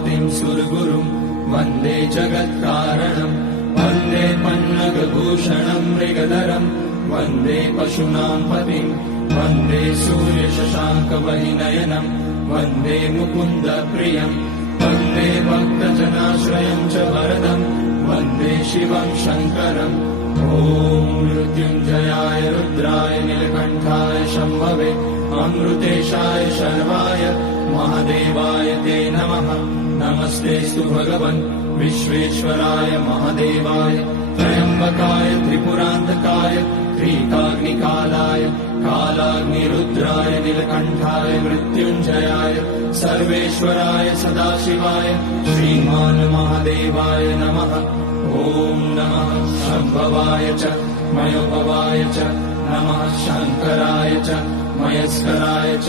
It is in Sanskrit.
पतिं सुरगुरुं वन्दे जगत्कारणं वन्दे पन्नगभूषणं मृगधरं वन्दे पशूनां पतिं वन्दे सूर्यशशाङ्कवहिनयनं वन्दे मुकुन्दप्रियं वन्दे भक्तजनाश्रयं च वरदं वन्दे शिवं शङ्करम् ॐ मृत्युञ्जयाय रुद्राय नीलकण्ठाय शम्भवे अमृतेशाय शर्वाय महादेवाय ते नमः। नमस्तेऽस्तु भगवन् विश्वेश्वराय महादेवाय त्र्यम्बकाय त्रिपुरान्तकाय त्रिकाग्निकालाय कालाग्निरुद्राय नीलकण्ठाय मृत्युञ्जयाय सर्वेश्वराय सदाशिवाय श्रीमान् महादेवाय नमः। ॐ नमः शम्भवाय च मयोभवाय च नमः शङ्कराय च मयस्कराय च